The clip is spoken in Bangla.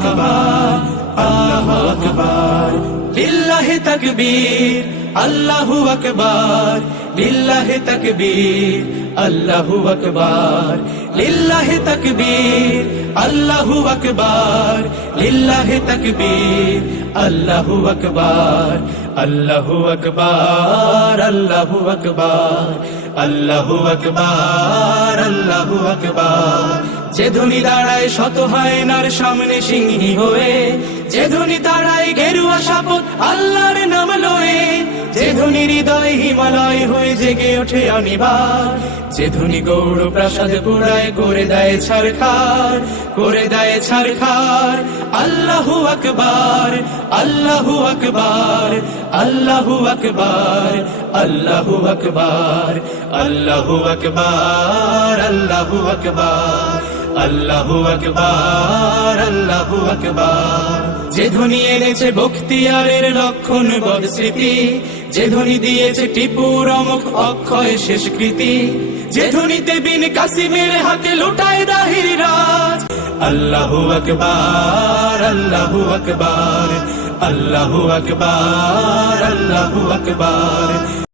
আকবার, আল্লাহু আকবার, লিল্লাহি তাকবীর, আল্লাহু আকবার, লিল্লাহি তাকবীর, আল্লাহু আকবার, লিল্লাহি তাকবীর, আল্লাহু আকবার, লিল্লাহি তাকবীর, আল্লাহু আকবার, আল্লাহু আকবার, আল্লাহু আকবার, আল্লাহু আকবার, আল্লাহু আকবার। যে ধ্বনি দাঁড়ায় শত হায়নার সামনে সিংহী হয়ে, যে ধ্বনি দাঁড়ায় গেরুয়া শাপথ আল্লাহর নাম লয়ে, যে ধ্বনি হৃদয় হিমালয় হয়ে জেগে ওঠে অনিবার, যে ধ্বনি গৌড় প্রাসাদ পুরায় করে দেয় ছারখার, করে দেয় ছারখার। আল্লাহু আকবার, আল্লাহু আকবার, আল্লাহু আকবার, আল্লাহু আকবার, আল্লাহু আকবার, আল্লাহু আকবার, আল্লাহু আকবার, আল্লাহু আকবার। যে ধ্বনি এনেছে বখতিয়ারের লক্ষণ বদ স্মৃতি, যে ধ্বনি দিয়েছে টিপুর অমুখ অক্ষয় শেষকৃতি, যে ধ্বনিতে বিন কাসিমের হাতে লুটায় দাহির রাজ। আল্লাহু আকবার, আল্লাহু আকবার, আল্লাহু আকবার, আল্লাহু আকবার।